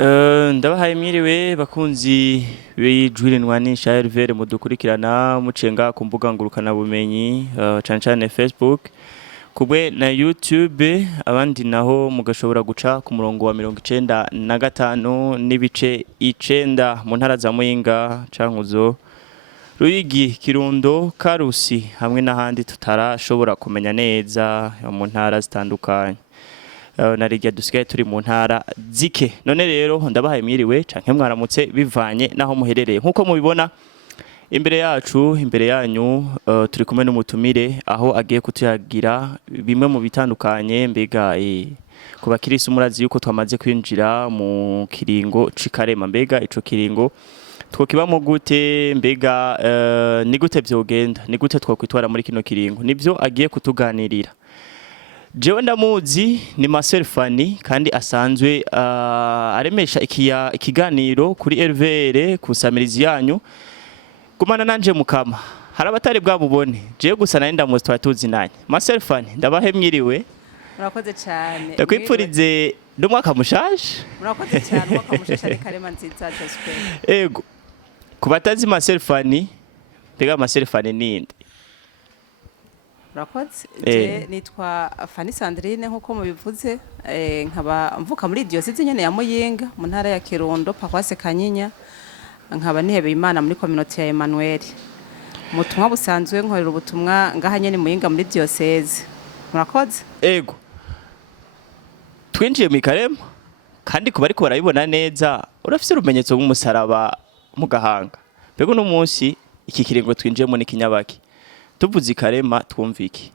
Ndabahaye mwiriwe bakunzi b'ijwirenwa nisha Hervé mudukurikirana mucenga ku mbuga ngurukana bumenyi cane cane Facebook kubwe na YouTube abandi naho mugashobora guca ku murongo wa 95 n'ibice 9 mu ntara za Muyinga Cankuzo Ruyigi Kirundo Karusi hamwe n'ahandi tutarashobora kumenya neza mu ntara zitandukanye narijya dusigaye turi mu ntara zike none rero ndabahaye mwiriwe canke mwaramutse bivanye naho muherereye nkuko mubibona imbere yacu imbere yanyu turi kumwe n'umutumire aho agiye kutuyagira bimwe mu bitandukanye mbega ku bakirisi murazi yuko twamaze kwinjira mu kiringo cikarema mbega ico kiringo twokibamo gute mbega ni gute vyogenda ni gute twokwitwara muri kino kiringo nivyo agiye kutuganirira jewe ndamuzi ni Marcel Fani kandi asanzwe aremesha ikiganiro kuri RVR kusamirizi yanyu gumana nanje mukama harabatari bwabubone jewe gusa nari ndamuzi twatuzi nanye Marcel Fani ndabahe mwiriwe murakoze cyane ndakwipfurize n'umwaka mushasha murakoze cyane umwaka mushasha ari karema nziza Jospin ego kubatazi Marcel Fani mbega Marcel Fani ninde murakoze je nitwa Fani Sandrine nkuko mubivuze nkaba mvuka muri diocese nyene ya Muyinga mu ntara ya Kirundo paroisse Kanyinya nkaba nihebeye Imana muri communauté ya Emmanuel mutumwa busanzwe nkorera ubutumwa ngaha nyene Muyinga muri diocese murakoze ego twinjiye mu Karema kandi kuba ariko barabibona neza urafise urumenyetso rw'umusaraba mu gahanga mbega uno munsi iki kiringo twinjiyemo ni kinyabaki tuvuze Ikarema twumviki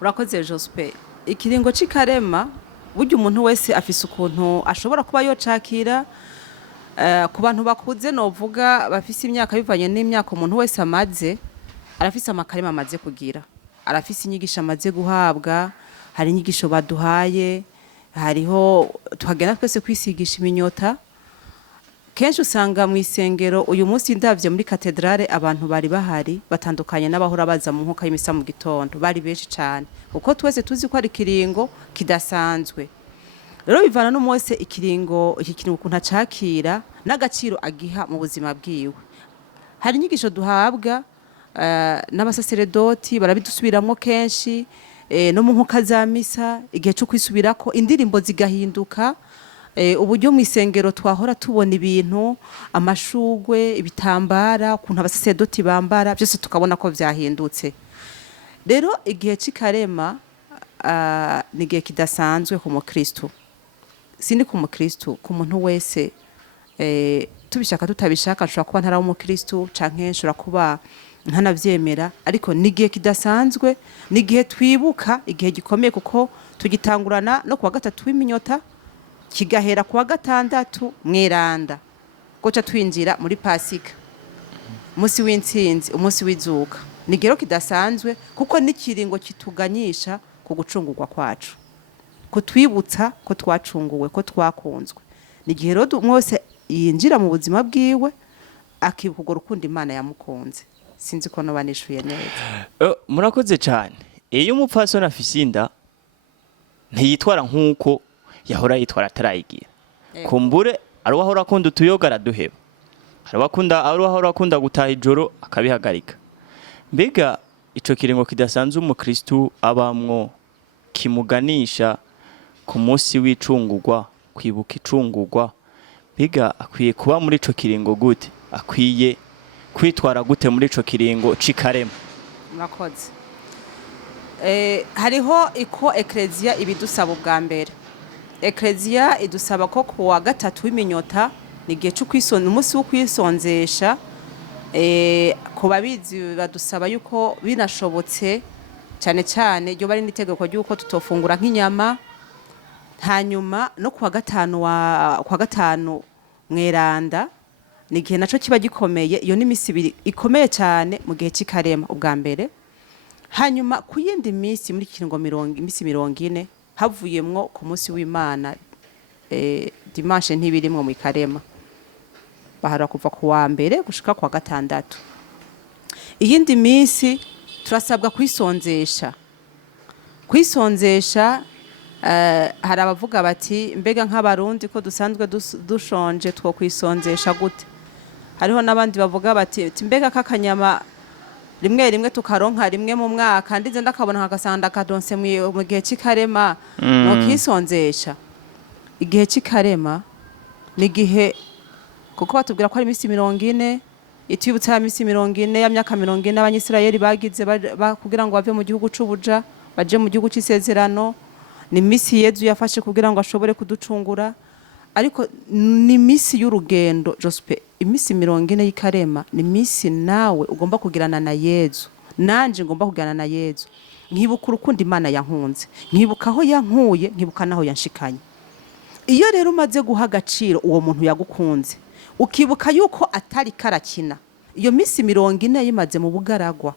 urakoze Jospe ikiringo c'ikarema burya umuntu wese afise ukuntu ashobora kuba yocakira ku bantu bakuze novuga bafise imyaka bivanye n'imyaka umuntu wese amaze arafise amakarema amaze kugira arafise inyigisho amaze guhabwa hari inyigisho baduhaye hariho tuhagenda twese kwisigisha iminyota kenshi usanga mu isengero uyu munsi ndavye muri katedrale abantu bari bahari batandukanye n'abahora baza mu nkoka y'imisa mu gitondo bari benshi cyane uko twese tuzi ko ari kiringo kidasanzwe rero bivana n'umwese ikiringo iki kiringo ukuntu acakira n'agaciro agiha mu buzima bwiwe hari inyigisho duhabwa n'abasaseredoti barabidusubiramwo kenshi no mu nkoka za misa igihe cyo kwisubirako indirimbo zigahinduka uburyo mu isengero twahora tubona ibintu amashugwe ibitambara ukuntu abasaseredoti bambara byose tukabona ko vyahindutse rero igihe c'ikarema ni igihe kidasanzwe ku mukristo sindi ku mukristo ku muntu wese tubishaka tutabishaka nshobora kuba ntari umukristo canke nshobora kuba ntanavyemera ariko ni igihe kidasanzwe ni igihe twibuka igihe gikomeye kuko tugitangurana no kuwa gatatu w'iminyota kigahera kuwa gatandatu mweranda goca twinjira muri pasika umunsi w'intsinzi umunsi w'izuka ni gero kidasanzwe kuko n'ikiringo kituganyisha ku gucungurwa kwacu kutwibutsa ko twacunguwe ko twakunzwe ni gihe rero mwose yinjira mu buzima bwiwe akibuka urwo rukundo Imana yamukunze sinzi ko nobanishuye neza murakoze cyane iyo umupfasoni afise inda ntiyitwara nkuko yahora yitwara atarayigira kumbure ari wahora akunda utuyoga araduheba ari wahora akunda gutaha ijoro akabihagarika mbega ico kiringo kidasanzwe umukristo abamwo kimuganisha ku munsi w'icungurwa kwibuka icungurwa mbega akwiye kuba muri ico kiringo gute akwiye kwitwara gute muri ico kiringo c'ikarema murakoze hariho iko eklezia ibidusaba ubwa mbere Eklezia idusaba ko kuwa gatatu w'iminyota nigihe cyo kwisonza umunsi wo kwisonzesha ku babizi badusaba yuko binashobotse cyane cyane ryo bari nitegeko yuko tutofungura nk'inyama hanyuma no kuwa gatanu mweranda nigihe naco kiba gikomeye iyo ni misi ibiri ikomeye cyane mu gihe c'ikarema ubwa mbere hanyuma ku yindi misi muri kiringo imisi 40 havuyemwo ku munsi w'Imana dimanche ntibirimwo mu Karema bahara kuva ku wa mbere gushika kwa gatandatu iyindi misi turasabwa kwisonzesha hari abavuga bati mbega nk'abarundi ko dusanzwe dushonje two kwisonzesha gute. Hariho n'abandi bavuga bati mbega kakanyama rimwe rimwe tukaronka rimwe mu mwaka ndize ndakabona nk'agasanda kadonse mu gihe cy'ikarema no kisonzesha. Igihe cy'ikarema ni gihe kuko batubwira ko ari imisi 40 itwibutsa ya misi 40 ya myaka 40 abanyisirayeli bagize kugira ngo bave mu gihugu c'ubuja baje mu gihugu c'isezerano. Ni misi Yezu yafashe kugira ngo ashobore kuducungura, ariko ni misi y'urugendo Jospe. Imisi 40 y'ikarema ni misi nawe ugomba kugirana na Yezu, nanje ngomba kugirana na Yezu, nkibuka urukundo Imana yankunze, nkibuka aho yankuye, nkibuka naho yanshikanye. Iyo rero umaze guha agaciro uwo muntu yagukunze, ukibuka yuko atari karakina, iyo misi 40 yimaze mu bugaragwa,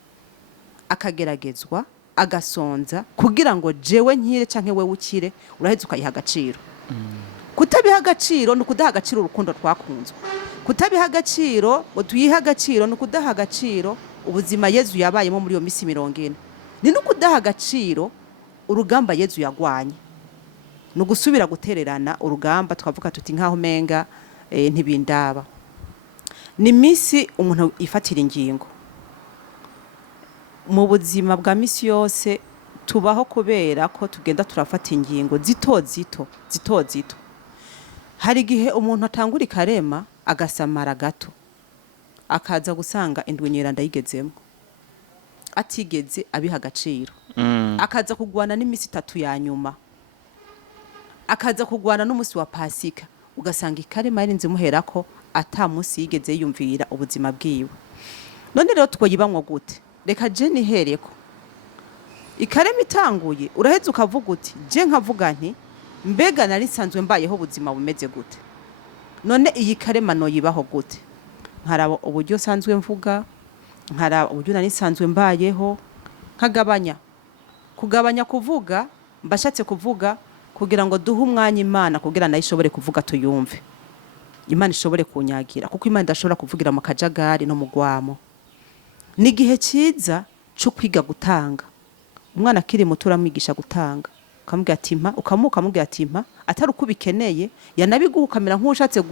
akageragezwa agasonza kugira ngo jewe nkire canke wewe ukire, uraheze ukayiha agaciro. Kutabiha agaciro no kudaha agaciro urukundo twakunzwe. Kutabiha agaciro ngo tuyiha agaciro no kudaha agaciro ubuzima Yezu yabayemo muri iyo misi 40. Ni no kudaha agaciro urugamba Yezu yagwanye. No gusubira gutererana urugamba twavuga tuti nkaho menga ntibindaba. Ni misi umuntu ifatira ingingo. Mu buzima bwa misi yose tubaho kubera ko tugenda turafata ingingo zito zito. Hari gihe umuntu atangura ikarema agasamara gato, akaza gusanga indwi nyiranda yigezemo atigeze abiha agaciro. Akaza kugwana n'imisi 3 ya nyuma, akaza kugwana n'umusi wa Pasika, ugasanga ikarema yarinze muherako ata musi yigeze yumvira ubuzima bwiwe. None rero twoyibamwo gute? Reka je nihereko ikarema itanguye, uraheze ukavuga uti je nkavuga nti mbega nari sanzwe mbayeho ubuzima bumeze gute, none iyi karema no yibaho gute? Nkaraba uburyo sanzwe mvuga, nkaraba uburyo nari sanzwe mbayeho, kugabanya kuvuga, mbashatse kuvuga kugira ngo duhe umwanya Imana kugira nayo ishobore kuvuga tuyumve, Imana ishobore kunyagira, kuko Imana idashobora kuvugira mu kajagari no mu gwamo. Ni gihe ciza cyo kwiga gutanga. Umwana akiri muto uramwigisha gutanga, ukamubwira ati mpa, ukamubwira ati mpa, atari uko ubikeneye, yanabigukamira nk'ushatse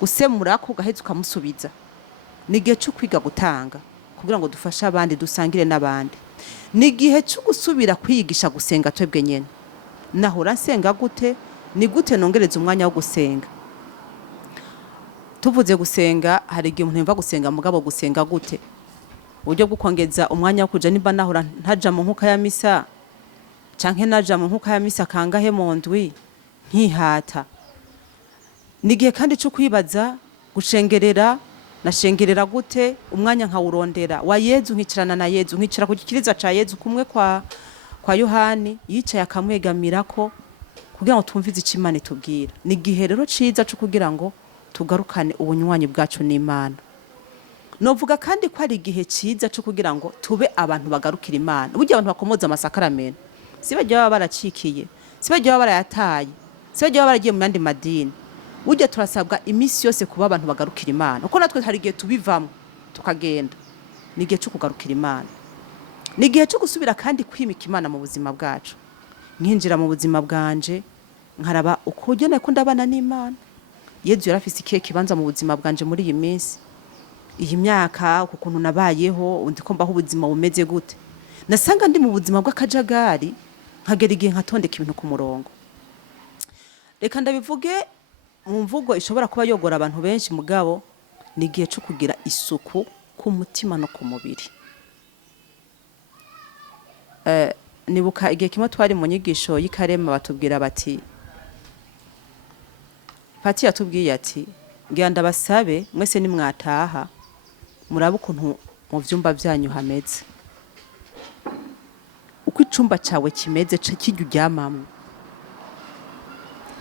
gusemura ko gaheze ukamusubiza. Ni gihe cyo kwiga gutanga kugira ngo dufashe abandi, dusangire n'abandi. Ni gihe cyo gusubira kwigisha gusenga twebwe nyene. Nahora nsenga gute? Ni gute nongereza umwanya wo gusenga? Tuvuze gusenga, hari igihe umuntu yumva gusenga mugabo gusenga gute? Uburyo bwo kongeza umwanya wo kuja niba nahora ntaja mu nkuka ya misa canke naja mu nkuka ya misa kangahe mu ndwi nkihata. Nigihe kandi cyo kwibaza gushengerera, nashengerera gute? Umwanya nkawurondera wa Yezu, nkicirana na Yezu, nkicira ku gikiriza ca Yezu kumwe kwa Yohani yicaye akamwegamirako kugira ngo twumvize icyo Imana itubwira. Ni gihe rero ciza cyo kugira ngo tugarukane ubunywanyi bwacu n'Imana. Novuga kandi ko ari igihe ciza cyo kugira ngo tube abantu bagarukira Imana. Burya abantu bakomoza amasakaramentu sibajye baba baracikiye, sibajye baba barayataye, sibajye baba baragiye mu yandi madini. Burya turasabwa imisi yose kuba abantu bagarukira Imana, uko natwe hari igihe tubivamo tukagenda. Ni igihe cyo kugarukira Imana, ni igihe cyo gusubira kandi kwimika Imana mu buzima bwacu. Nkinjira mu buzima bwanje nkaraba uko ugene ko ndabana n'Imana. Yezu yarafise ikihe kibanza mu buzima bwanje muri iyi minsi, iyi myaka, uko kuntu nabayeho, undi ko mbaho ubuzima bumeze gute? Nasanga ndi mu buzima bw'akajagari, nkagera igihe nkatondeka ibintu ku murongo. Reka ndabivuge mu mvugo ishobora kuba yogora abantu benshi, mugabo ni igihe cyo kugira isuku ku mutima no ku mubiri. Nibuka igihe kimwe twari mu nyigisho y'ikarema batubwira bati, Pati yatubwiye ati ngira ndabasabe mwese nimwataha murabe ukuntu mu vyumba byanyu hameze, uko icumba cawe kimeze kijya uryamamwe,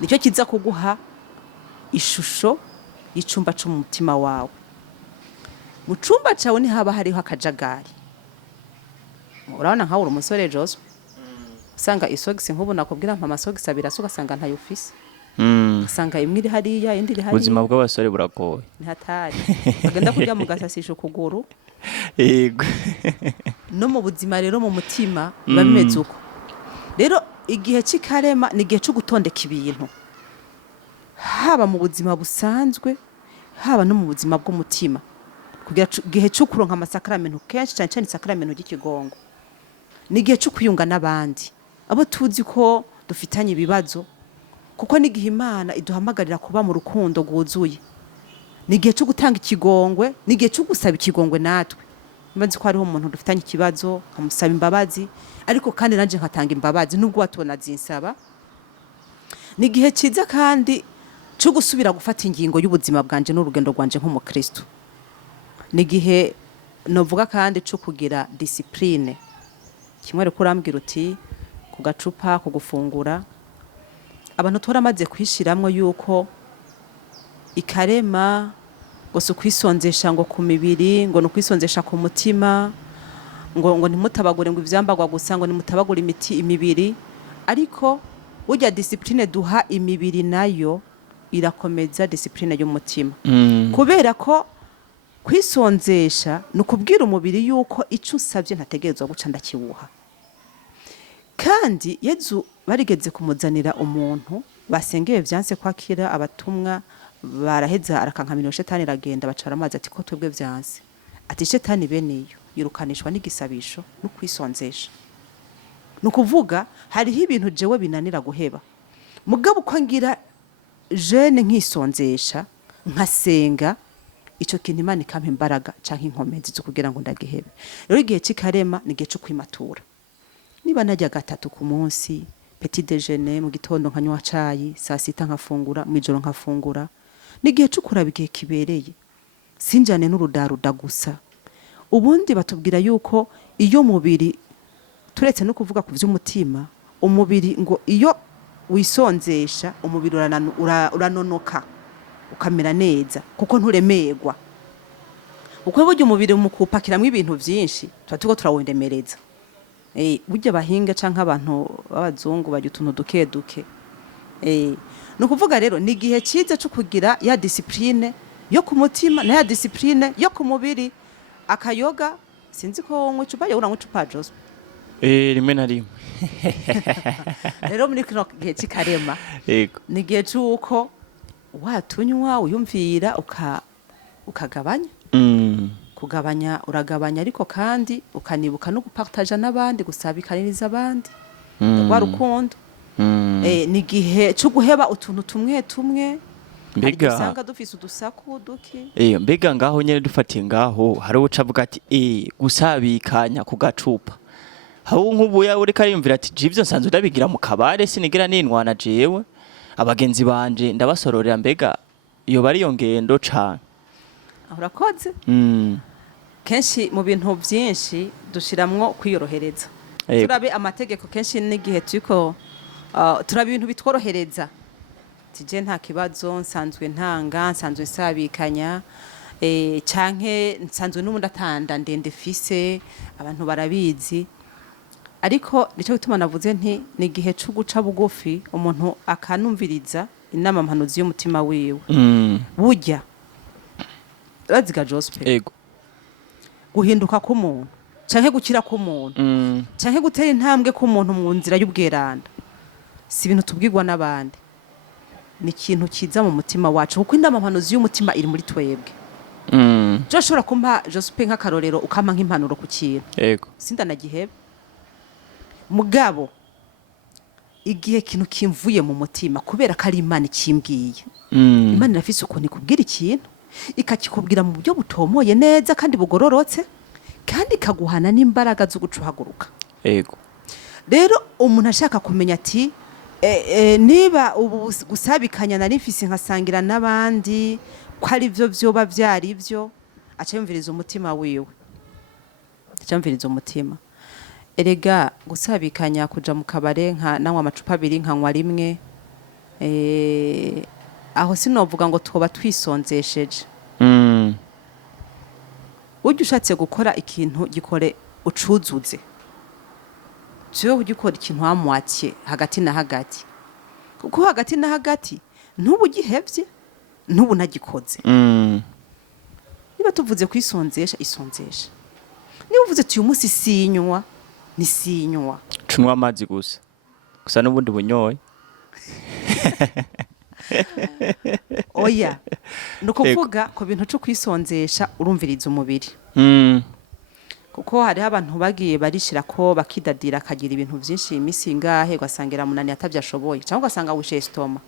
nicyo kiza kuguha ishusho y'icumba cyo mu mutima wawe. Mu cumba cawe ni haba hariho akajagari. Urabona nkaho uri umusore Joseph, usanga isogisi nk'ubu nakubwira mpa amasogisi abiri ugasanga ntayo ufise. Usanga imwe iri hariya indi iri hariya. Ubuzima bw'abasore buragoye. Ntihatari. Bagenda kurya mu gasasisho kuguru. Yego. No mu buzima rero mu mutima bameze uko. Rero igihe cy'ikarema ni igihe cyo gutondeka ibintu, haba mu buzima busanzwe haba no mu buzima bw'umutima, kugira igihe cyo kuronka amasakaramentu kenshi cyane cyane isakaramentu ry'ikigongo. Ni igihe cyo kwiyunga n'abandi abo tuzi ko dufitanye ibibazo, kuko n'igihe Imana iduhamagarira kuba mu rukundo rwuzuye. Ni igihe cyo gutanga ikigongwe, ni igihe cyo gusaba ikigongwe natwe. Mbanzi ko hariho umuntu dufitanye ikibazo nkamusaba imbabazi, ariko kandi nanje nkatanga imbabazi nubwo watubona zinsaba. Ni igihe cyiza kandi cyo gusubira gufata ingingo y'ubuzima bwanje n'urugendo rwanje nk'umukristo. Ni igihe novuga kandi cyo kugira discipline. Kimwe rero kurambwira uti ku gacupa ku gufungura, abantu twaramaze kwishiramwo yuko ikarema ngo si ukwisonzesha ngo ku mibiri, ngo ni ukwisonzesha ku mutima, ngo ntimutabagure ngo ivyambagwa gusa, ngo nimutabagure imibiri. Ariko burya discipline duha imibiri nayo irakomeza discipline y'umutima. Kubera ko kwisonzesha ni ukubwira umubiri yuko icyo usabye ntategerezwa guca ndakiwuha. Kandi Yezu barigeze kumuzanira umuntu basengeye vyanse kwakira abatumwa, baraheza arakankamira shetani iragenda, bacara amazi ati ko twebwe vyanse. Ati shetani beniyo yirukanishwa n'igisabisho no kwisonzesha. Nukuvuga hariho ibintu jewe binanira guheba, mugabo uko ngira jene nkisonzesha nkasenga, ico kintu Imana ikampa imbaraga canke inkomezi zo kugira ngo ndagihebe. Rero igihe cy'ikarema ni igihe cyo kwimatura. Niba najya gatatu ku munsi, petit déjeuner mu gitondo nkanywa cayi, saa sita nkafungura, mwijoro nkafungura, ni igihe cyo kuraba igihe kibereye, sinjane n'urudaruda gusa. Ubundi batubwira yuko iyo mubiri turetse no kuvuga ku vy'umutima, umubiri ngo iyo wisonzesha umubiri uranonoka ukamera neza kuko nturemerwa. Uko buryo umubiri umukupakiramwe ibintu vyinshi tuba tuko turawundemereza. Burya bahinga canke abantu b'abazungu bajya utuntu duke duke. No kuvuga rero ni igihe cyiza cyo kugira ya discipline yo ku mutima na ya discipline yo ku mubiri. Akayoga sinzi ko nk'icupa yo nk'icupa Jose. Rimwe na rimwe. Rero muri kino gihe cy'ikarema Yego. ni igihe cy'uko watunywa uyumvira ukagabanya. Kugabanya uragabanya, ariko kandi ukanibuka no gupartager n'abandi, gusabikaniriza abandi rwa rukundo. Ni igihe cyo guheba utuntu tumwe tumwe, mbega usanga dufise udusaku duki. Mbega ngaho nyene dufatiye ngaho hari uca avuga ati gusabikanya ku gacupa, hawo nk'ubuya uri kariyumvira ati jivyo nsanzwe ndabigira mu kabare sinigira ninwana jewe abagenzi banje ndabasororera. Mbega iyo bari yo ngendo cane urakoze. Kenshi mu bintu byinshi dushiramwo kwiyorohereza. Turabe amategeko kenshi n'igihe turiko turabe ibintu bitworohereza. Tije nta kibazo, nsanzwe ntanga, nsanzwe nsabikanya, canke nsanzwe n'ubundi atanda ndende fise, abantu barabizi. Ariko nico gituma navuze nti ni igihe cyo guca bugufi, umuntu akanumviriza inama mpanuzi y'umutima wiwe. Burya raziga Joseph. Ego. Guhinduka k'umuntu canke gukira k'umuntu canke gutera intambwe k'umuntu mu nzira y'ubweranda si ibintu tubwirwa n'abandi, ni ikintu kiza mu mutima wacu, kuko inama mpanuzi y'umutima iri muri twebwe. Jo shobora kumpa Joseph nk'akarorero ukama nk'impanuro ku kintu. Ego. Sindanagihebe. Mugabo igihe kintu kimvuye mu mutima kubera ko ari Imana ikimbwiye. Imana irafise uko nikubwira ikintu ikakikubwira mu buryo butomoye neza kandi bugororotse, kandi ikaguhana n'imbaraga zo gucuhaguruka. Ego. Rero umuntu ashaka kumenya ati niba ubu gusabikanya nari mfise nkasangira n'abandi ko ari byo vyoba vyari byo, acayumviriza umutima wiwe, acayumviriza umutima. Erega gusabikanya kuja mu kabare nka nanywa amacupa abiri nkanywa rimwe, aho sinovuga ngo twoba twisonzesheje. Ujye ushatse gukora ikintu gikore ucuzuze. Cyo ugikora ikintu hamwatye hagati na hagati. Kuko hagati na hagati ntubu gihevye ntubu nagikoze. Niba tuvuze kwisonzesha isonzesha. Niba uvuze ati uyu munsi sinywa ni sinywa. Tunywa amazi gusa. gusa n'ubundi bunyoye. Oya ni ukuvuga ku bintu cyo kwisonzesha urumviriza umubiri kuko hariho abantu bagiye barishira ko bakidadira akagira ibintu byinshi iminsi ingahe ugasangira munani atabyo ashoboye cyangwa ugasanga wishe stoma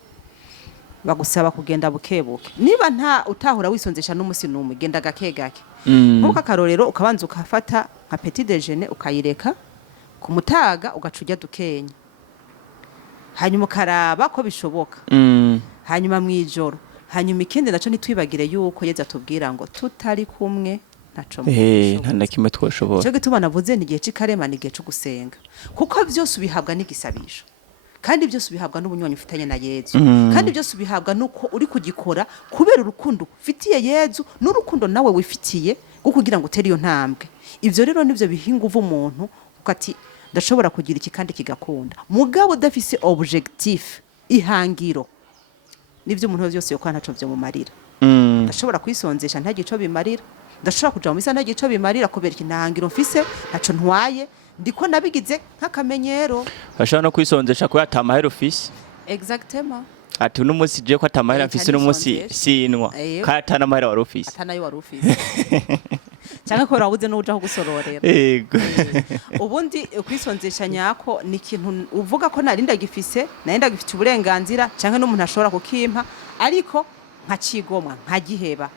bagusaba kugenda bukebuke niba nta utahura wisonzesha n'umusi n'umwe genda gake gake nkuko akarorero ukabanza ukafata nka petit déjeuner ukayireka ku mutaga ugacujya dukenya hanyuma ukaraba ko bishoboka hanyuma mwijoro hanyuma ikindi naco nitwibagire yuko yeza tubwira ngo tutari kumwe ntaco nta na kimwe twoshobora cyo gituma navuze ni gihe cikarema ni gihe cyo gusenga kuko byose ubihabwa n'igisabisho kandi byose ubihabwa n'ubunywanyi ufitanye na Yezu kandi byose ubihabwa nuko uri kugikora kubera urukundo ufitiye Yezu n'urukundo nawe wifitiye gwo kugira ngo utere iyo ntambwe ivyo rero nivyo bihinga uvu umuntu ukati ndashobora kugira iki kandi kigakunda mugabo udafise objectif ihangiro nivyo umuntu byose yokora ntaco byo mumarira ndashobora kwisonzesha nta gico bimarira ndashobora kuja mu misa nta gico bimarira kubera ikintangiro mfise ntaco ntwaye ndiko nabigize nk'akamenyero ashobora no kwisonzesha ko yatamahera ufise exactement ati uno munsi je ko atamahera mfise no munsi sinwa katana amahera wari ufise atanayo wari ufise cyangwa ko rabuze no uja kugusororera yego ubundi kwisonzesha nyako ni ikintu uvuga ko narinda gifise narinda gifite uburenganzira cyangwa n'umuntu ashobora kukimpa ariko nka cigomwa nka giheba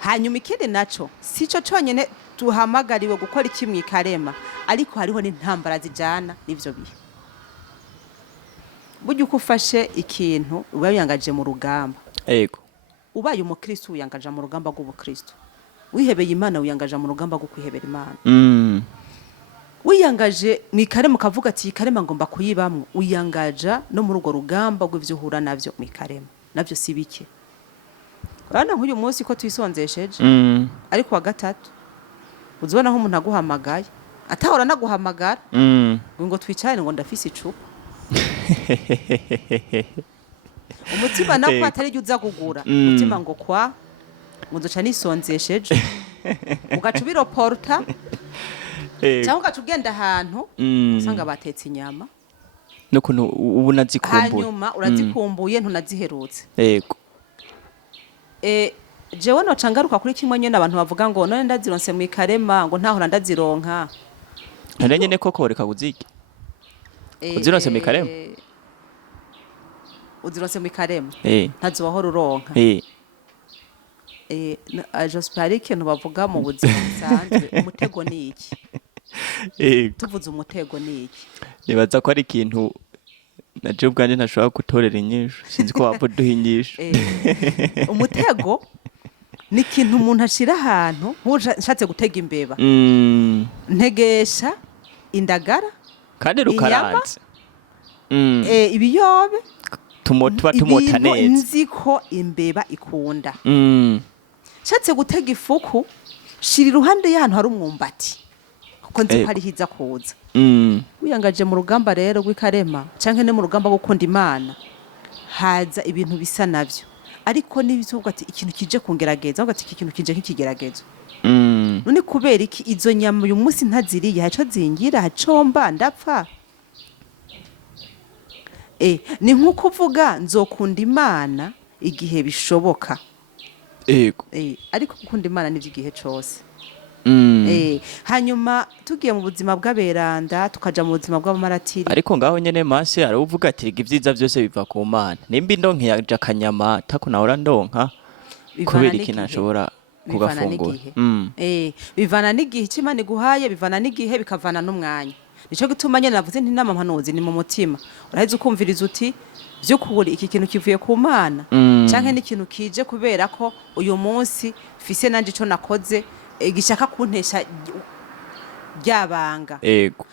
hanyuma ikindi naco sico cyonyene tuhamagariwe gukora iki mwikarema ariko hariho n'intambara zijana n'ivyo bihe buryo uko ufashe ikintu uba yangaje mu rugamba yego ubaye umukristo uyangaje mu rugamba rw'ubukristo wihebeye Imana uyangaje mu rugamba rwo kwihebera Imana wiyangaje mwikarema ukavuga ati ikarema ngomba kuyibamwo uyangaja no muri urwo rugamba rw'ivyo uhura navyo mwikarema navyo si bike bana nk'uyu munsi ko twisonzesheje ariko wa gatatu uzibona nko umuntu aguhamagaye atahora naguhamagara ngo twicane ngo ndafise icupa umutima nako atari jya uza kugura umutima ngo kwa ngo nzoca nisonzesheje ugacubiro porta cyangwa ugacugenda ahantu usanga batetse inyama nukuntu ubu nazikumbuye hanyuma urazikumbuye ntunaziherutse yego jewe noca ngaruka kuri kimwe nyene abantu bavuga ngo none ndazironse mu ikarema ngo ntahora ndazironka none nyene koko reka kuziki uzironse mu ikarema uzironse mu ikarema ntazo wahora uronka Jospari ikintu bavuga mu buzima busanzwe umutego ni iki tuvuze umutego ni iki nibaza ko ari ikintu naje ubwanje ntashobora gutorera inyishu sinzi ko wavuduha inyishu umutego ni ikintu umuntu ashira ahantu nk'ushatse gutega imbeba ntegesha indagara kandi rukaranze ibiyobe tuba tumota neza nzi ko imbeba ikunda nshatse gutega ifuku shira iruhande y'ahantu hari umwumbati kuko nzi ko ari hiza kuza wiyangaje mu rugamba rero rw'ikarema canke ne mu rugamba rwo gukunda Imana haza ibintu bisa navyo ariko n'ibivuga ati ikintu kije kungerageza avuga ati iki kintu kije nk'ikigeragezo none kubera iki izo nyama uyu munsi ntaziriye haco zingira hacomba ndapfa ni nkuko uvuga nzokunda Imana igihe bishoboka yego ariko gukunda Imana n'ivyo igihe cose hanyuma tugiye mu buzima bw'aberanda tukaja mu buzima bw'abamaratiri ariko ngaho nyene masi aravuga ati ibyiza byose biva ku Mana nimba indonke yaje akanyama tako nahora ndonka kubera iki nashobora kugafungura bivana n'igihe Imana iguhaye bivana n'igihe bikavana n'umwanya nico gituma nyene navuze nti nama mpanuzi ni mu mutima uraheze ukumviriza uti by'ukuri iki kintu kivuye ku Mana canke n'ikintu kije kubera ko uyu munsi fise nanje ico nakoze gishaka kuntesha ryabanga yego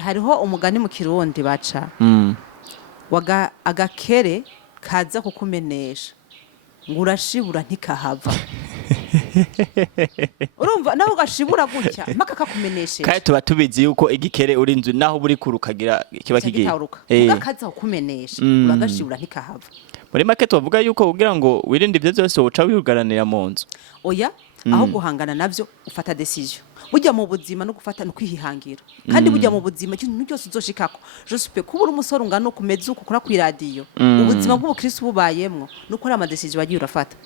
hariho umugani mu Kirundi baca waga agakere kaza kukumenesha ngo urashibura ntikahava urumva nawe ugashibura gutya mpaka kakumenesheje kandi tuba tubizi yuko igikere uri inzu naho buri kurukagira kiba kigiye ugakaza kukumenesha uragashibura ntikahava muri make tuvuga yuko kugira ngo wirinde ibyo byose uca wiugaranira mu nzu oya aho guhangana navyo ufata decision. Burya mu buzima no gufata no kwihihangira. Kandi burya mu buzima ikintu cyose uzoshikako. Je suis kubura umusoro ngano kumeza uko kura ku radio. Ubuzima bw'ubukristo bubayemwo nuko ari ama decision wagiye urafata.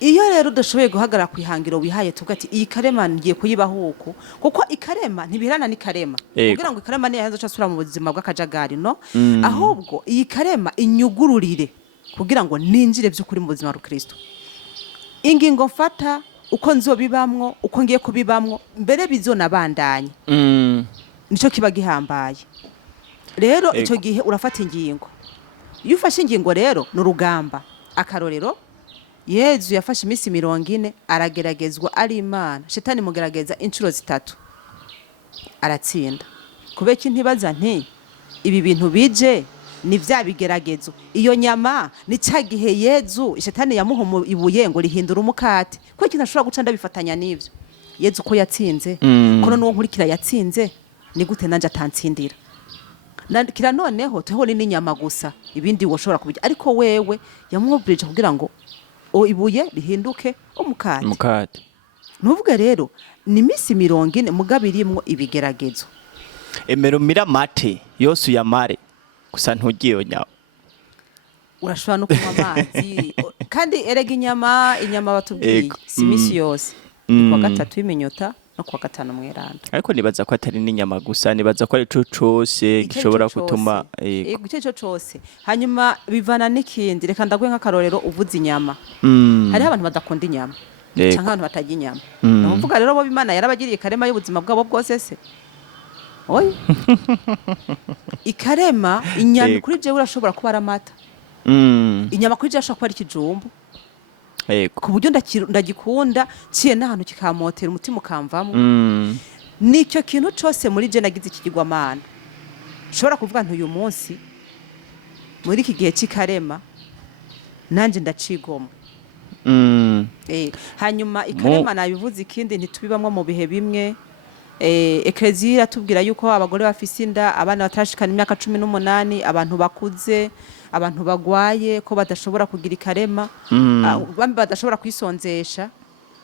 Iyo rero udashoboye guhagarara kwihangiro wihaye tugati iyi karema ngiye kuyibaho uko kuko ikarema ntibirana ni karema kugira ngo ikarema niyo yanzo cyasura mu buzima bw'akajagari no ahubwo iyi karema inyugururire kugira ngo ninjire by'ukuri mu buzima bwa Kristo. Ingingo mfata uko nzobibamwo uko ngiye kubibamwo mbere bizonabandanye nico kiba gihambaye. Rero ico gihe urafata ingingo. Iyo ufashe ingingo rero n'urugamba. Akarorero Yezu yafashe imisi 40 arageragezwa ari Imana. Shetani mugerageza inshuro 3. Aratsinda. Kubeki ntibaza nti ibi bintu bije ni vya bigeragezo. Iyo nyama ni cagihe Yezu Shetani yamuha ibuye ngo rihindura umukate. Ko kintu ashobora guca ndabifatanya n'ivyo. Yezu ko yatsinze. Kono nuwo nkurikira yatsinze ni gute nanje atantsindira. Kira noneho teho ni nyama gusa ibindi woshobora kubijya ariko wewe yamwobirije kugira ngo ibuye rihinduke umukate. Nuvuga rero ni misi 40 mugabirimwo ibigeragezo. Emero mira mate yose uyamare gusa ntugiye nyawo. Urashobora no kunywa amazi kandi erega inyama batubwiye si misi yose. Kwa gatatu y'iminota no kwa gatanu mweranda. Ariko nibaza ko atari n'inyama gusa nibaza ko ari cyo cyose gishobora gutuma icyo cyose. Hanyuma bivana n'ikindi reka ndagwe nk'akarorero uvuze inyama. Hari abantu badakunda inyama. Cyangwa abantu batajya inyama. Navuga rero bo Imana yarabagiriye karema y'ubuzima bwabo bwose se. Oyi. Ikarema inyama kuri je urashobora kuba aramata. Inyama kuri je ashobora kuba ari kijumbu. Ku buryo ndagikunda ciye n'ahantu kikamotera umutima ukamvamo. Nicyo kintu cyose muri je nagize ikigirwamana. Shobora kuvuga nti uyu munsi muri iki gihe cy'ikarema nanje ndacigoma. Hanyuma ikarema nabivuze ikindi ntitubibamwe mu bihe bimwe. Eklezia tubwira yuko abagore bafise inda abana batashikana imyaka 18 abantu bakuze abantu bagwaye ko badashobora kugira ikarema bambe badashobora kwisonzesha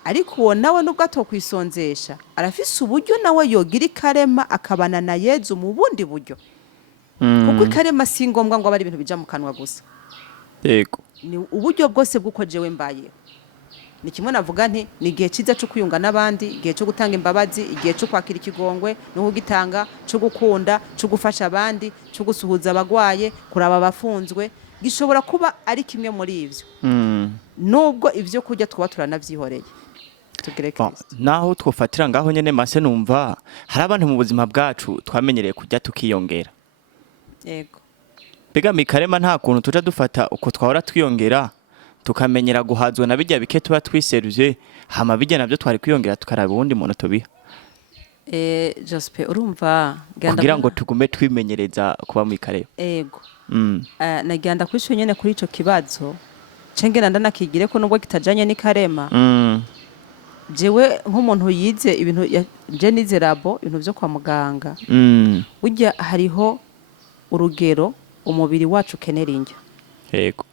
ariko uwo nawe nubwo atokwisonzesha arafise uburyo nawe yogira ikarema akabana na Yezu mu bundi buryo kuko ikarema si ngombwa ngo abari ibintu bija mu kanwa gusa yego ni uburyo bwose bwuko jewe mbaye ni kimwe navuga nti ni gihe ciza cyo kuyunga nabandi igihe cyo gutanga imbabazi igihe cyo kwakira ikigongwe no kugitanga cyo gukunda cyo gufasha abandi cyo gusuhuza abagwaye kuraba abafunzwe gishobora kuba ari kimwe muri ivyo nubwo ivyo kujya twaba turanavyihoreye naho twofatira ngaho nyene mase numva hari abantu mu buzima bwacu twamenyereye kujya tukiyongera yego bega mikarema nta kuntu tuja dufata uko twahora twiyongera tukamenyera guhazwa na bijya bike tuba twiseruje hama bijya navyo twari kwiyongera tukaraba ubundi muntu tubiha Jospe urumva kugira ngo tugume twimenyereza kuba mu ikareba yego nagenda kwisho nyene kuri ico kibazo cengera ndanakigire ko nubwo kitajanye n'ikarema jewe nk'umuntu yize ibintu je nize labo ibintu byo kwa muganga burya hariho urugero umubiri wacu kenera indya yego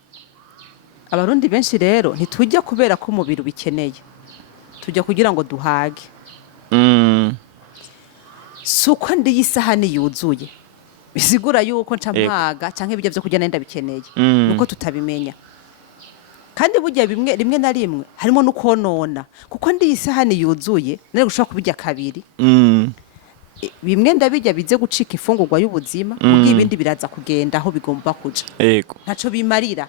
abarundi benshi rero ntitujya kubera ko umubiri ubikeneye tujya kugira ngo duhage suko ndi yisahani yuzuye bisigura yuko ncampaga canke ibyo byo kujya nenda bikeneye nuko tutabimenya kandi burya bimwe rimwe na rimwe harimo nukonona kuko ndi yisahani yuzuye nari gushaka kubijya kabiri bimwe ndabijya bize gucika ifungurwa y'ubuzima kuko ibindi biraza kugenda aho bigomba kuja yego ntaco bimarira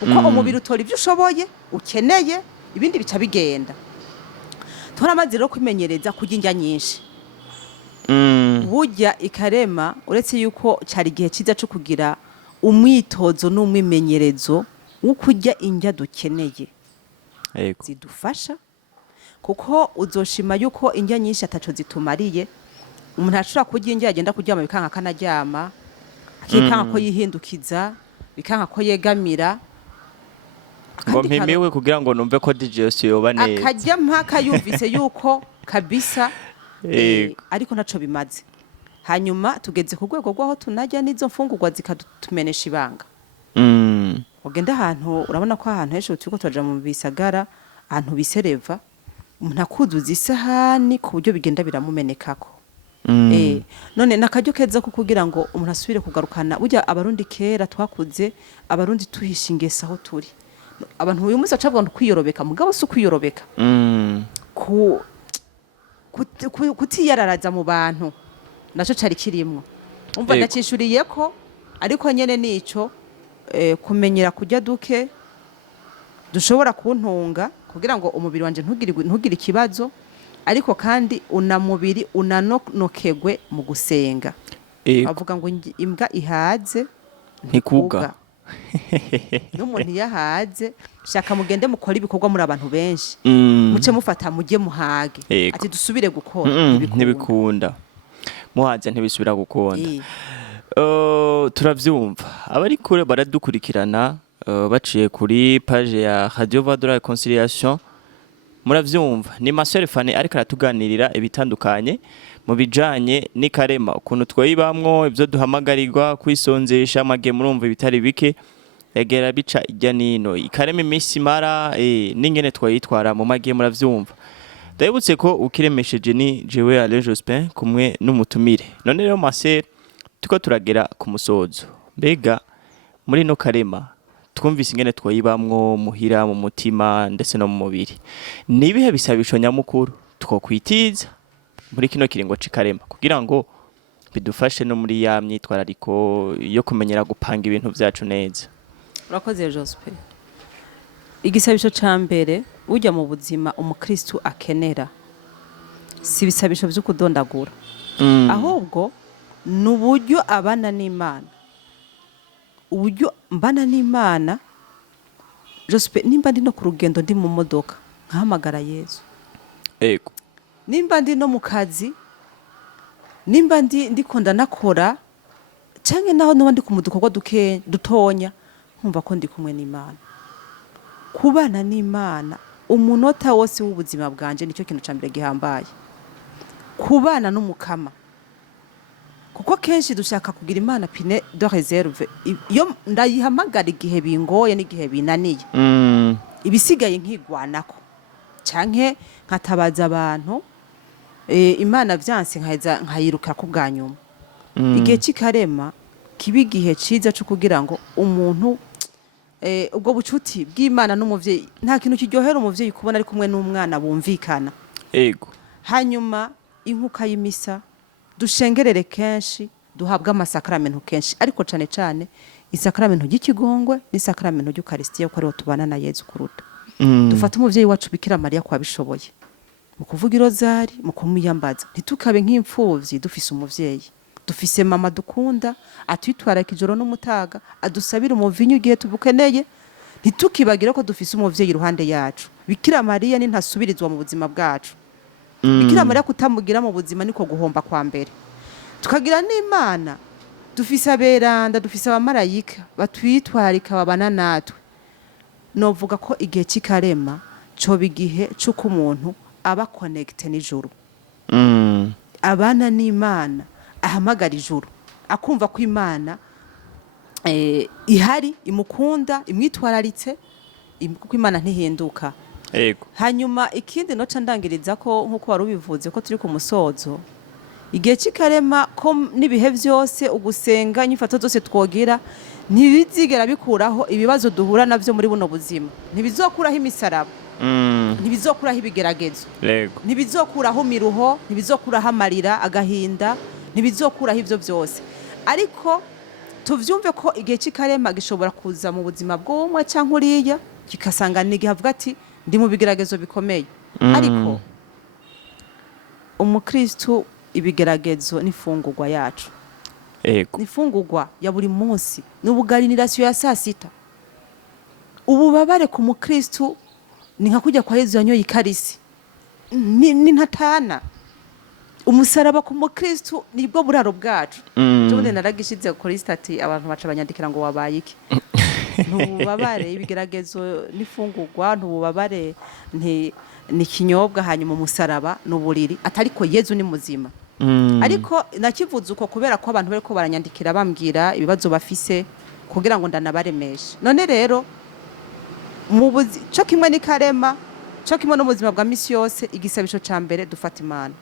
uko umubiri utora ivyo ushoboye ukeneye ibindi bica bigenda turamaze rero kwimenyereza kurya indya nyinshi burya ikarema uretse yuko cari igihe ciza cyo kugira umwitozo n'umwimenyerezo wo kurya indya dukeneye yego zidufasha kuko uzoshima yuko indya nyinshi ataco zitumariye umuntu ashobora kurya indya agenda kuryama bikanka kanaryama akikanka ko yihindukiza bikanka ko yegamira ngo mpimiwe kugira ngo numve ko DJ yose yoba neza akajya mpaka yumvise yuko kabisa ariko naco bimaze hanyuma tugeze ku rwego rwaho tunajya n'izo mfungurwa zikatumenesha ibanga ugenda ahantu urabona ko ahantu hejuru turiko turaja mu bisagara ahantu bisereva umuntu akuzuza isahani ku buryo bigenda biramumenekako. Mm. None nakaryo keza ko kugira ngo umuntu asubire kugarukana burya abarundi kera twakuze abarundi tuhisha ingesa aho turi. Abantu uyu munsi acavuga ngo kwiyorobeka mugabo si kwiyorobeka. Mm. Kutiyararaza mu bantu naco cari kirimwo. Umva Yego. ndacishuriye ko ariko nyene nico kumenyera kujya duke dushobora kuntunga kugira ngo umubiri wanje ntugire ikibazo, ariko kandi unamubiri unanokegwe mu gusenga. Yego. Bavuga ngo imbwa ihaze Ntikuga. n'umuntu yahaze shaka mugende mukora ibikorwa muri abantu benshi, Mm. muce mufata mujye muhage, Yego. ati dusubire gukora. Ntibikunda. Muhaze ntibisubira gukunda. Turavyumva abari kure baradukurikirana baciye kuri page ya Radio Voix de la Conciliation. Muravyumva ni Masere Fane ariko aratuganirira ibitandukanye mu bijanye n'ikarema, ukuntu twayibamwo, ibyo duhamagarirwa kwisonzesha amage, murumva ibitari bike yagera bica ijya nino ikarema iminsi mara n'ingene twayitwara mu mage. Muravyumva ndabibutse ko ukiremesheje ni jewe Alain Jospin kumwe n'umutumire. None rero Masere tuko turagera ku musozo, mbega muri no karema twumvise ingene twayibamwo muhira mu mutima ndetse no mu mubiri, nibihe bisabisho nyamukuru twokwitiza muri kino kiringo cikarema kugira ngo bidufashe no muri ya myitwarariko yo kumenyera gupanga ibintu vyacu neza? Urakoze Jospe. Igisabisho ca mbere ujya mu buzima umukristu akenera si bisabisho vyo kudondagura, ahubwo n'uburyo abana n'Imana. Uburyo mbana n'Imana Jospe, nimba ndi no ku rugendo ndi mu modoka nkahamagara Yesu. Ego. Nimba ndi no mu kazi, nimba ndiko ndanakora canke naho no ndi ku mudukorwa dutonya, nkumva ko ndi kumwe n'Imana. Kubana n'Imana umunota wose w'ubuzima bwanje nicyo kintu ca mbere gihambaye. Kubana n'umukama, kuko kenshi dushaka kugira Imana pine de réserve, iyo ndayihamagara igihe bingoye n'igihe binaniye, ibisigaye nkigwanako canke nkatabaza abantu, Imana vyanse nkayiruka ku bwa nyuma. Igihe cy'ikarema kibi gihe ciza cyo kugira ngo umuntu ubwo bucuti bw'Imana n'umuvyeyi, nta kintu kiryohera umuvyeyi kubona ari kumwe n'umwana bumvikana. Ego. Hanyuma inkuka y'imisa dushengerere kenshi, duhabwa amasakramentu kenshi, ariko cane cane isakramentu ry'ikigongwe n'isakramentu ry'Ukaristiya ko ariho tubana na Yezu kuruta. Dufata umuvyeyi wacu Bikira Mariya kwa bishoboye mu kuvuga irozari, mu kumuyambaza, ntitukabe nk'imfuvyi dufise umuvyeyi. Dufise mama dukunda atwitwara kijoro n'umutaga, adusabira umuvinyu igihe tubukeneye, ntitukibagire ko dufise umuvyeyi iruhande yacu. Bikira Mariya ni ntasubirizwa mu buzima bwacu. Bikira Mariya kutamugira mu buzima niko guhomba kwa mbere. Tukagira n'Imana, dufise aberanda, dufise abamarayika batwitwarika babana natwe. Novuga ko igihe cy'ikarema cyo bigihe cy'uko umuntu aba connecte n'ijuru. Abana n'Imana, ahamagara ijuru, akumva ko Imana ihari, imukunda, imwitwararitse, kuko Imana ntihinduka. Ego. Hanyuma ikindi noca ndangiriza ko nkuko wari ubivuze ko turi ku musozo, igihe cy'ikarema ko nibihe vyose ugusenga nyifato zose twogira ntibizigera bikuraho ibibazo duhura navyo muri buno buzima. Ntibizokuraho imisaraba, ntibizokuraho ibigeragezo, ntibizokuraho miruho, ntibizokuraho amarira, agahinda, ntibizokuraho ivyo vyose. Ariko tuvyumve ko igihe cy'ikarema gishobora kuza mu buzima bw'umwe canke uriya kikasangana igihe avuga ati ndi mu bigeragezo bikomeye. Ariko umukristu ibigeragezo n'ifungurwa yacu. Ego. N'ifungurwa ya buri munsi, n'ubugarinirasiyo ya sasita. Ububabare ku mukristu ni nka kujya kwa Yezu yanyoye ikarisi, ni ntatana. Umusaraba ku mukristu nibwo buraro bwacu. Tubundi naragishize kuri stati abantu baca banyandikira ngo wabaye iki. Ntububabare ibigeragezo n'ifungurwa, ntububabare ni kinyobwa, hanyuma umusaraba n'uburiri, atariko Yezu ni muzima. Ariko nakivuze uko kubera ko abantu bariko baranyandikira bambwira ibibazo bafise kugira ngo ndanabaremeshe. None rero mu cyo kimwe n'ikarema cyo kimwe no mu buzima bwa misi yose igisabisho ca mbere dufata Imana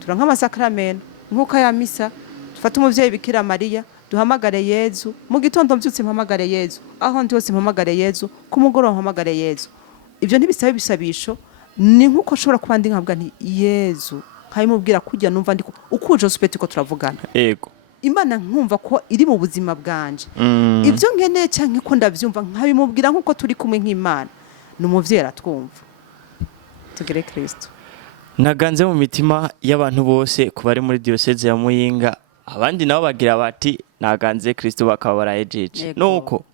turanka amasakramentu nk'uko ya misa dufata umuvyeyi Bikira Mariya duhamagare Yezu mu gitondo mvyutse mpamagare Yezu aho ndi hose mpamagare Yezu ku mugoroba mpamagare Yezu ibyo ntibisaba ibisabisho ni nk'uko ushobora kuba ndi nkavuga nti Yezu nkabimubwira kujya numva ndiko ukuje Joseph ko turavugana yego Imana nkumva ko iri mu buzima bwanje ibyo nkeneye cyangwa ko ndavyumva nkabimubwira nk'uko turi kumwe nk'Imana n'umuvyeyi aratwumva tugere Kristo naganze mu mitima y'abantu bose ku bari muri diocese ya Muyinga abandi nabo bagira bati naganze Kristo bakaba barayejeje nuko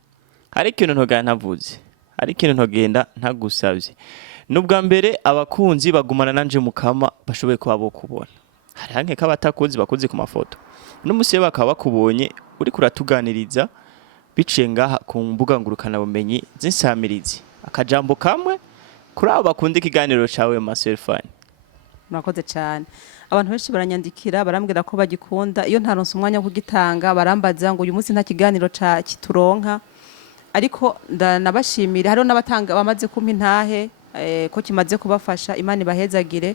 hari ikintu ntogenda ntavuze hari ikintu ntogenda ntagusavye nubwa mbere abakunzi bagumana nanje mukama bashoboye kuba bo kubona hari hanke kabatakuzi bakuzi ku mafoto n'umusiye bakaba bakubonye uri kuratuganiriza biciye ngaha ku mbuga ngurukana bumenyi z'insamirizi akajambo kamwe kuri abo bakunda ikiganiro cawe Maserfani. Murakoze cyane abantu benshi baranyandikira barambwira ko bagikunda iyo ntaronse umwanya wo kugitanga barambaza ngo uyu munsi nta kiganiro ca kituronka ariko ndanabashimira hariho n'abatanga bamaze kumpa intahe ko kimaze kubafasha Imana ibahezagire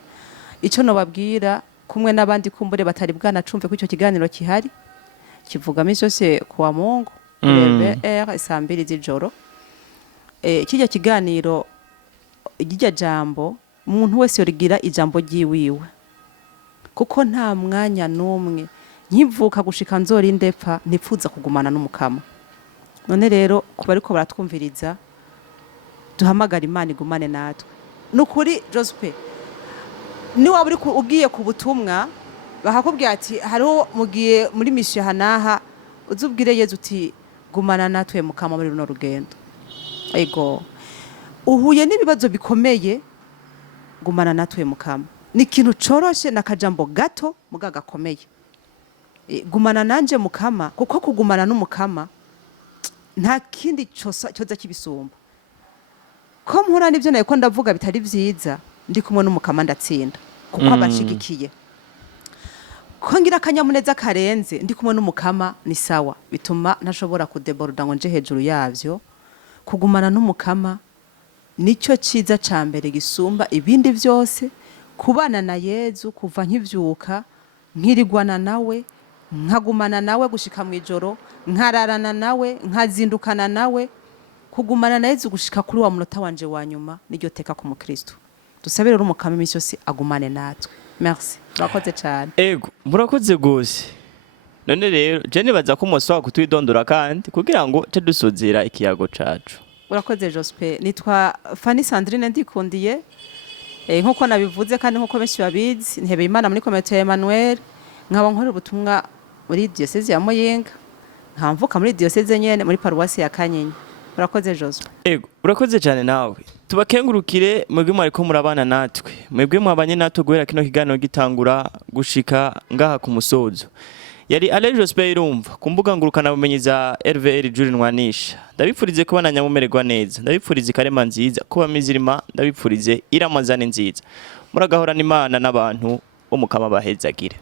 ico no babwira kumwe n'abandi kumbure batari bwanacumve ko ico kiganiro kihari kivuga misi yose kuwa Mungu RBR saa 2 z'ijoro kijya kiganiro igijya jambo umuntu wese yorigira ijambo ryiwiwe kuko nta mwanya numwe nkivuka gushika nzori ndepfa nipfuza kugumana n'umukama none rero kuba ariko baratwumviriza duhamagara Imana igumane natwe nukuri Joseph ni waba ugiye ku butumwa bakakubwira ati hariho mugiye muri mission hanaha uzubwire Yezu uti gumana natwe mukama muri runo rugendo ego uhuye n'ibibazo bikomeye gumana natwe mukama ni ikintu coroshe nakajambo gato mugaga gakomeye gumana nanje mukama kuko kugumana n'umukama nta kindi cyoza kibisumba ko mpura nivyo nayo ko ndavuga bitari vyiza ndi kumwe n'umukama ndatsinda kuko abashigikiye ko ngira akanyamuneza karenze ndi kumwe n'umukama ni sawa bituma ntashobora kudeborda ngo nje hejuru yavyo kugumana n'umukama nico ciza ca mbere gisumba ibindi vyose kubana na Yezu kuva nkivyuka nkirigwana nawe nkagumana nawe gushika mwijoro nkararana nawe nkazindukana nawe kugumana na Yezu gushika kuri wa munota wanje wa nyuma niryo teka ku mukristo dusabire uri umukama imisi yose agumane natwe merci murakoze cyane ego murakoze gose none rero je nibaza ko umunsi wa kutwidondora kandi kugira ngo ce dusozera ikiyago cacu urakoze Joseph nitwa Fanny Sandrine ndikundiye nkuko nabivuze kandi nkuko benshi babizi ntebe Imana muri komite ya Emmanuel nkaba nkora ubutumwa muri diocese ya Muyinga nkamvuka muri diocese nyene muri paroisse ya Kanyinya urakoze Joseph ego urakoze cyane nawe tubakengurukire mwebwe mwariko murabana natwe mwebwe mwabanye natwe guhera kino kiganiro gitangura gushika ngaha ku musozo yari Alain Joseph Irumva ku mbuga ngurukana bumenyi za RVR Jurinwanisha ndabipfurize kubana nyamumererwa neza ndabipfurize ikarema nziza kuba mizirima ndabipfurize iramazane nziza muragahorana Imana n'abantu bo mukama bahezagire